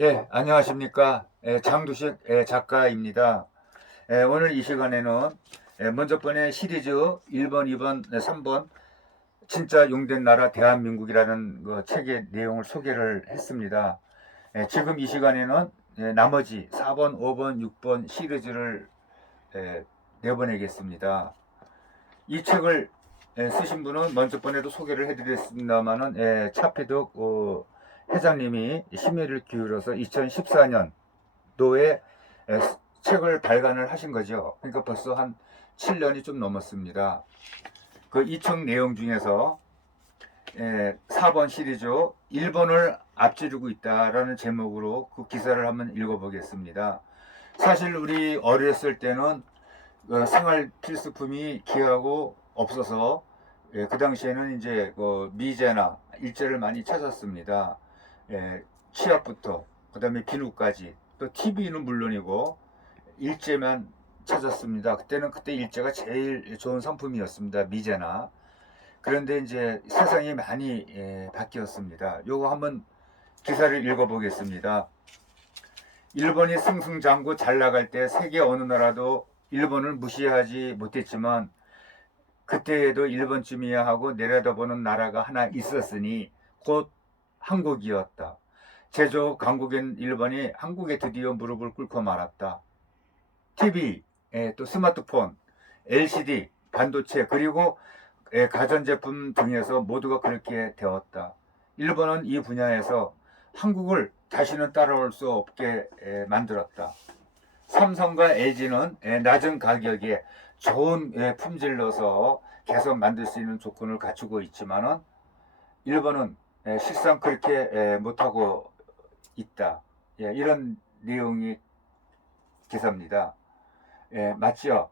예, 안녕하십니까. 예, 장두식 예, 작가입니다. 예, 오늘 이 시간에는 예, 먼저 번의 시리즈 1번, 2번, 네, 3번 진짜 용된 나라 대한민국이라는 그 책의 내용을 소개를 했습니다. 예, 지금 이 시간에는 예, 나머지 4번, 5번, 6번 시리즈를 예, 내보내겠습니다. 이 책을 예, 쓰신 분은 먼저 번에도 소개를 해드렸습니다만은 예, 차피득 어, 회장님이 심의를 기울여서 2014년도에 책을 발간을 하신 거죠. 그러니까 벌써 한 7년이 좀 넘었습니다. 그이책 내용 중에서 에, 4번 시리즈 1번을 앞지르고 있다라는 제목으로 그 기사를 한번 읽어보겠습니다. 사실 우리 어렸을 때는 어, 생활 필수품이 귀하고 없어서 예, 그 당시에는 이제 그 미제나 일제를 많이 찾았습니다. 예, 치약부터 그다음에 비누까지 또 TV는 물론이고 일제만 찾았습니다. 그때는 그때 일제가 제일 좋은 상품이었습니다. 미제나. 그런데 이제 세상이 많이 예, 바뀌었습니다. 요거 한번 기사를 읽어보겠습니다. 일본이 승승장구 잘 나갈 때 세계 어느 나라도 일본을 무시하지 못했지만 그때에도 일본쯤이야 하고 내려다보는 나라가 하나 있었으니 곧 한국이었다. 제조 강국인 일본이 한국에 드디어 무릎을 꿇고 말았다. TV, 예, 또 스마트폰, LCD, 반도체 그리고 예, 가전제품 등에서 모두가 그렇게 되었다. 일본은 이 분야에서 한국을 다시는 따라올 수 없게 예, 만들었다. 삼성과 LG는 예, 낮은 가격에 좋은 예, 품질로서 계속 만들 수 있는 조건을 갖추고 있지만은 일본은 예, 실상 그렇게 예, 못하고 있다. 예, 이런 내용이 기사입니다. 예, 맞죠?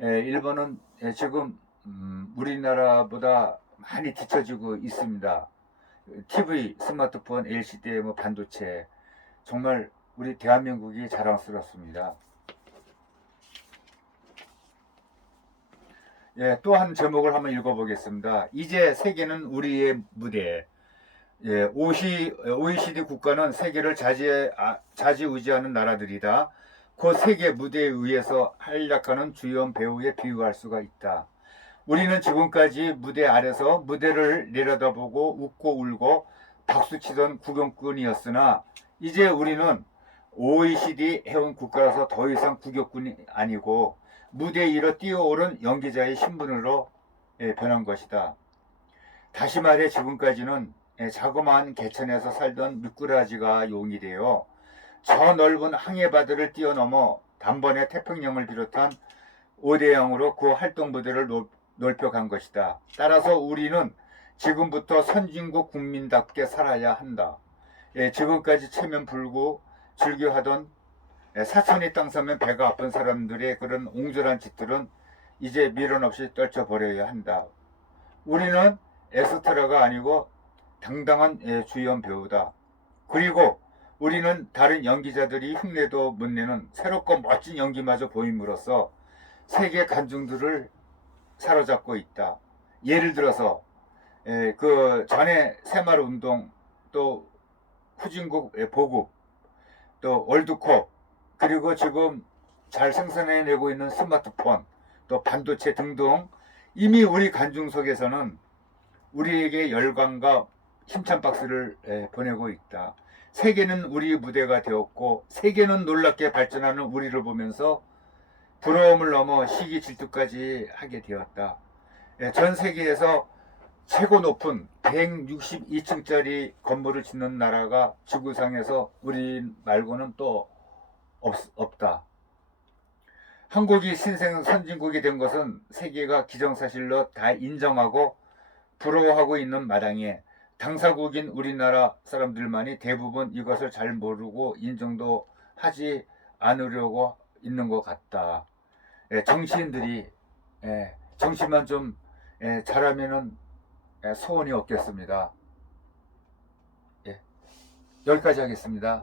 예, 일본은 예, 지금 음, 우리나라보다 많이 뒤처지고 있습니다. TV, 스마트폰, LCD, 뭐 반도체 정말 우리 대한민국이 자랑스럽습니다. 예, 또 한 제목을 한번 읽어보겠습니다. 이제 세계는 우리의 무대. 예, OECD 국가는 세계를 자지, 아, 자지우지하는 나라들이다. 그 세계 무대에 의해서 활약하는 주연 배우에 비유할 수가 있다. 우리는 지금까지 무대 아래서 무대를 내려다보고 웃고 울고 박수치던 구경꾼이었으나 이제 우리는 OECD 회원 국가라서 더 이상 구경꾼이 아니고 무대 위로 뛰어오른 연기자의 신분으로 예, 변한 것이다. 다시 말해 지금까지는 예, 자그마한 개천에서 살던 미꾸라지가 용이 되어 저 넓은 항해바다를 뛰어넘어 단번에 태평양을 비롯한 5대양으로 그 활동 부대를 넓혀간 것이다. 따라서 우리는 지금부터 선진국 국민답게 살아야 한다. 예, 지금까지 체면 불구 즐겨하던 예, 사천이 땅 서면 배가 아픈 사람들의 그런 옹졸한 짓들은 이제 미련 없이 떨쳐버려야 한다. 우리는 에스트라가 아니고 당당한 예, 주연 배우다. 그리고 우리는 다른 연기자들이 흉내도 못 내는 새롭고 멋진 연기마저 보임으로써 세계 관중들을 사로잡고 있다. 예를 들어서 예, 그 전에 새마을 운동 또 후진국 예, 보국 또 월드컵 그리고 지금 잘 생산해내고 있는 스마트폰 또 반도체 등등 이미 우리 관중 속에서는 우리에게 열광과 힘찬 박수를 예, 보내고 있다. 세계는 우리 무대가 되었고 세계는 놀랍게 발전하는 우리를 보면서 부러움을 넘어 시기 질투까지 하게 되었다. 예, 전 세계에서 최고 높은 162층짜리 건물을 짓는 나라가 지구상에서 우리 말고는 또 없, 없다. 한국이 신생 선진국이 된 것은 세계가 기정사실로 다 인정하고 부러워하고 있는 마당에 당사국인 우리나라 사람들만이 대부분 이것을 잘 모르고 인정도 하지 않으려고 있는 것 같다. 예, 정치인들이 예, 정치만 좀 예, 잘하면은 예, 소원이 없겠습니다. 예, 여기까지 하겠습니다.